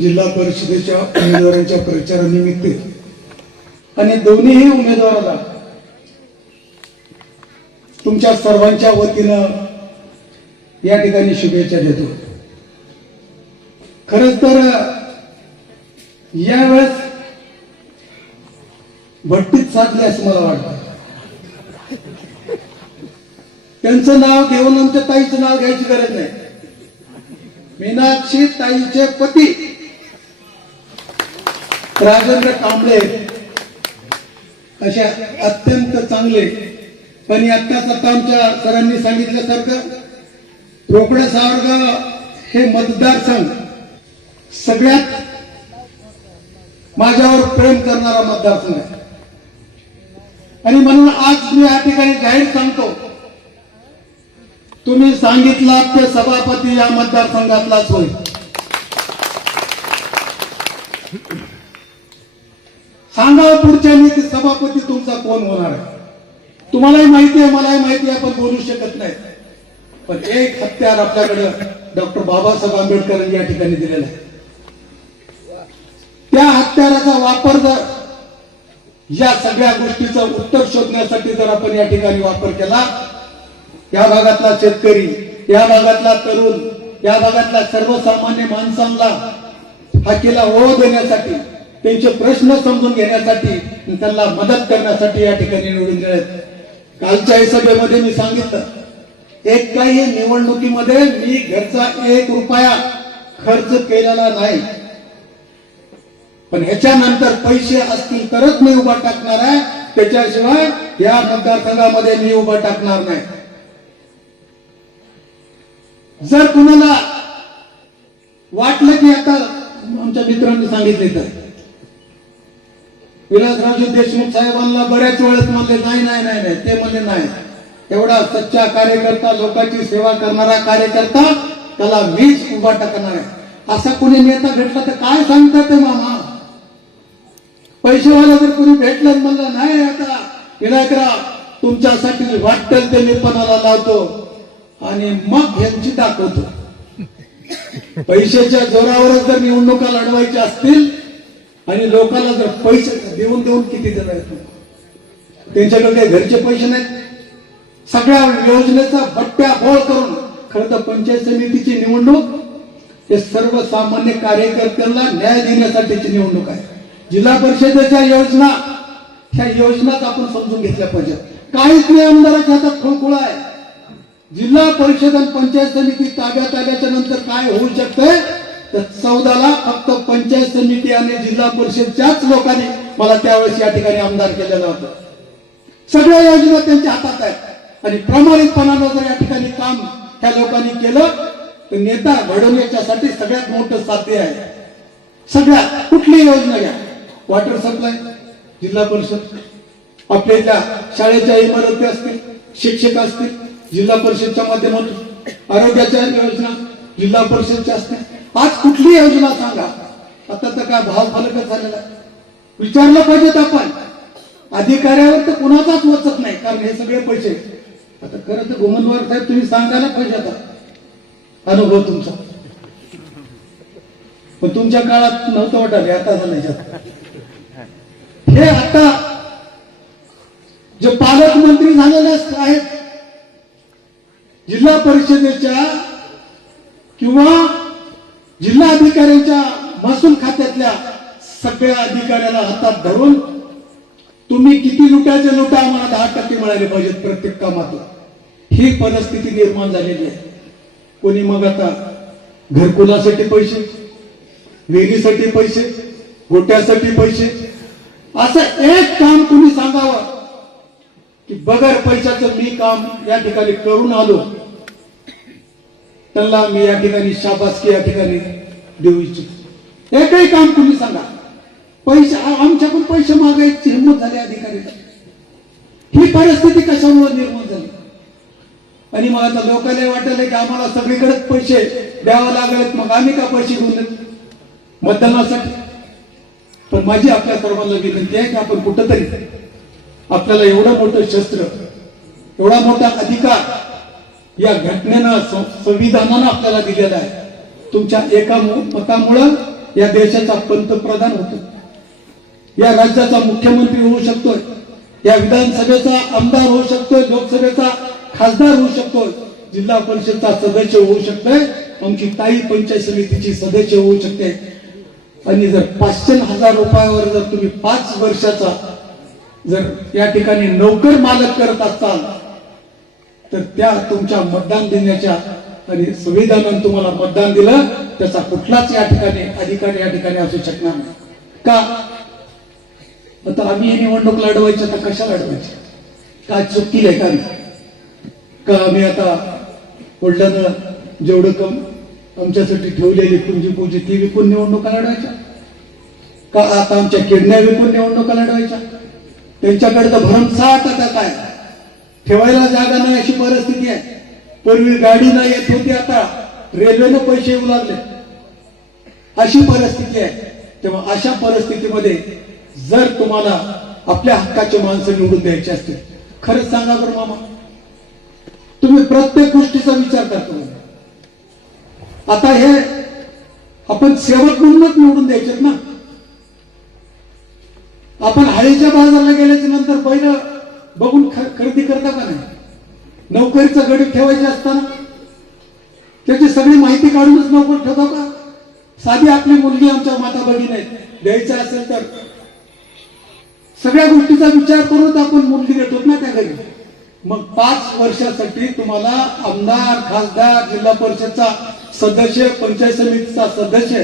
जिल्हा परिषदेच्या उमेदवारांच्या प्रचारानिमित्त आणि दोन्हीही उमेदवाराला तुमच्या सर्वांच्या वतीनं या ठिकाणी शुभेच्छा देतो खरंच तर यावेळेस भट्टीत साधले असं मला वाटतं त्यांचं नाव घेऊन आमच्या ताईचं नाव घ्यायची गरज नाही मीनाक्षी ताईचे पती राजेंद्र कांबळे असे अत्यंत चांगले पण आत्ता आता आमच्या सरांनी सांगितल्यासारखं रोकडा सावरगाव हे मतदारसंघ सगळ्यात माझ्यावर प्रेम करणारा मतदारसंघ आहे आणि म्हणून आज मी या ठिकाणी जाहीर सांगतो तुम्ही सांगितला ते सभापती या मतदारसंघातलाच होईल सांगा पुढच्या सभापती तुमचा कोण होणार आहे तुम्हालाही माहिती आहे मलाही माहिती आहे आपण बोलू शकत नाही पण एक हत्यार आपल्याकडे डॉक्टर बाबासाहेब आंबेडकरांनी या ठिकाणी दिलेला आहे त्या हत्याराचा वापर जर या सगळ्या गोष्टीचं उत्तर शोधण्यासाठी जर आपण या ठिकाणी वापर केला या भागातला शेतकरी या भागातला तरुण या भागातल्या सर्वसामान्य माणसांना हा किल्ला ओळ देण्यासाठी त्यांचे प्रश्न समजून घेण्यासाठी त्यांना मदत करण्यासाठी या ठिकाणी निवडून गेलेत कालच्या सभेमध्ये मी सांगितलं एक काही निवडणुकीमध्ये मी घरचा एक रुपया खर्च केलेला नाही पण ह्याच्यानंतर पैसे असतील तरच मी उभा टाकणार आहे त्याच्याशिवाय या मतदारसंघामध्ये मी उभा टाकणार नाही जर कुणाला वाटलं की आता आमच्या मित्रांनी सांगितले तर विलासराजू देशमुख साहेबांना बऱ्याच वेळेस म्हणले नाही नाही नाही नाही ते म्हणले नाही एवढा सच्चा कार्यकर्ता लोकांची सेवा करणारा कार्यकर्ता त्याला वीज उभा टाकणार आहे असा कोणी नेता भेटला तर काय सांगता ते मामा पैसेवाला जर कोणी भेटलं म्हणलं नाही आता विनायकराव तुमच्यासाठी वाटतं ते पणाला लावतो आणि मग यांची दाखवतो पैशाच्या जोरावरच जर निवडणुका लढवायच्या असतील आणि लोकांना जर पैसे देऊन देऊन किती जण आहेत त्यांच्याकडे काही घरचे पैसे नाहीत सगळ्या योजनेचा बट्ट्या बोळ करून खरं तर पंचायत समितीची निवडणूक हे सर्वसामान्य कार्यकर्त्यांना न्याय देण्यासाठीची निवडणूक आहे जिल्हा परिषदेच्या योजना ह्या योजनाच आपण समजून घेतल्या पाहिजे काहीच नाही आमदाराच्या हातात खोळखोळा आहे जिल्हा परिषद आणि पंचायत समिती ताब्यात आल्याच्या नंतर काय होऊ शकतंय तर चौदाला फक्त पंचायत समिती आणि जिल्हा परिषदच्याच लोकांनी मला त्यावेळेस या ठिकाणी आमदार केलेलं होतं सगळ्या योजना त्यांच्या हातात आहेत आणि प्रमाणितपणानं जर या ठिकाणी काम त्या लोकांनी केलं तर नेता घडवण्याच्यासाठी सगळ्यात मोठं साध्य आहे सगळ्यात कुठली योजना घ्या वॉटर सप्लाय जिल्हा परिषद आपल्या ज्या शाळेच्या इमारती असतील शिक्षक असतील जिल्हा परिषदच्या माध्यमातून आरोग्याच्या योजना जिल्हा परिषदच्या असतील आज कुठली योजना हो सांगा आता तर काय भाव फलक झालेला विचारलं पाहिजेत आपण अधिकाऱ्यावर तर कुणाचाच वचत नाही कारण हे सगळे पैसे आता खरं तर गोमनवार साहेब तुम्ही सांगायला पाहिजे आता अनुभव तुमचा पण तुमच्या काळात नव्हतं वाटाले आता झालं हे आता जे पालकमंत्री झालेले आहेत जिल्हा परिषदेच्या किंवा सगळ्या अधिकाऱ्यांच्या महसूल खात्यातल्या सगळ्या अधिकाऱ्याला हातात धरून तुम्ही किती लुटायचे लुटा आम्हाला दहा टक्के मिळाले पाहिजेत प्रत्येक कामात ही परिस्थिती निर्माण झालेली आहे कोणी मग आता घरकुलासाठी पैसे वेगीसाठी पैसे गोट्यासाठी पैसे असं एक काम तुम्ही सांगावं की बगर पैशाचं मी काम या ठिकाणी करून आलो त्यांना मी या ठिकाणी शाबासकी या ठिकाणी देऊ इच्छित एकही काम तुम्ही सांगा पैसे आमच्याकडून पैसे मागायची हिंमत झाली अधिकाऱ्याला ही परिस्थिती कशामुळे निर्माण झाली आणि मग आता लोकांना वाटलं की आम्हाला सगळीकडेच पैसे द्यावे लागलेत मग आम्ही का पैसे घेऊन मतदानासाठी पण माझी आपल्या सर्वांना विनंती आहे की आपण कुठंतरी आपल्याला एवढं मोठं शस्त्र एवढा मोठा अधिकार या घटनेनं संविधानानं आपल्याला दिलेला आहे तुमच्या एका पतामुळं या देशाचा पंतप्रधान होतो या राज्याचा मुख्यमंत्री होऊ शकतोय या विधानसभेचा आमदार होऊ शकतोय लोकसभेचा खासदार होऊ शकतोय जिल्हा परिषदचा सदस्य होऊ शकतोय आमची ताई पंचायत समितीची सदस्य होऊ शकते आणि जर पाचशे हजार रुपयावर जर तुम्ही पाच वर्षाचा जर या ठिकाणी नोकर मालक करत असाल तर त्या तुमच्या मतदान देण्याच्या आणि संविधानानं तुम्हाला मतदान दिलं त्याचा कुठलाच या ठिकाणी अधिकार या ठिकाणी असू शकणार नाही का आता आम्ही हे निवडणूक लढवायची तर कशा लढवायच्या का चूक केली का आम्ही आता वडिलांना जेवढं कम आमच्यासाठी ठेवलेली पुंजी पुंजी ती विकून निवडणुका लढवायच्या का आता आमच्या किडण्या विकून निवडणुका लढवायच्या त्यांच्याकडे तर भरमसाठ आता काय ठेवायला जागा नाही अशी परिस्थिती आहे पूर्वी गाडी नाही येत होती आता रेल्वेनं पैसे येऊ लागले अशी परिस्थिती आहे तेव्हा अशा परिस्थितीमध्ये जर तुम्हाला आपल्या हक्काचे माणसं निवडून द्यायचे असतील खरंच सांगा बरं मामा तुम्ही प्रत्येक गोष्टीचा विचार करता आता हे आपण सेवक म्हणूनच निवडून द्यायचे ना आपण हळीच्या बाजारला गेल्याच्या नंतर पहिलं बघून खरेदी करता का नाही नोकरीचा गड ठेवायचे असताना त्याची सगळी माहिती काढूनच नोकर ठेवतो का साधी आपली मुलगी आमच्या माता भगिनी द्यायचं असेल तर सगळ्या गोष्टीचा विचार करूनच आपण मुलगी देतो ना त्या घरी मग पाच वर्षासाठी तुम्हाला आमदार खासदार जिल्हा परिषदचा सदस्य पंचायत समितीचा सदस्य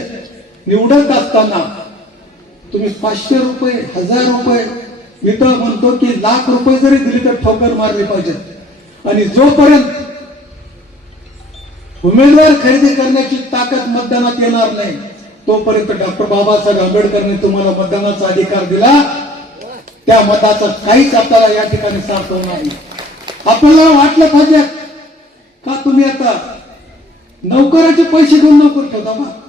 निवडत असताना तुम्ही पाचशे रुपये हजार रुपये मी तर म्हणतो की लाख रुपये जरी दिली तर ठोकर मारली पाहिजे आणि जोपर्यंत उमेदवार खरेदी करण्याची ताकद मतदानात येणार नाही तोपर्यंत डॉक्टर बाबासाहेब आंबेडकरने तुम्हाला मतदानाचा अधिकार दिला त्या मताचा काहीच आपल्याला या ठिकाणी सार्थ नाही आपल्याला वाटलं पाहिजे का तुम्ही आता नोकराचे पैसे घेऊन नोकर ठेवता मग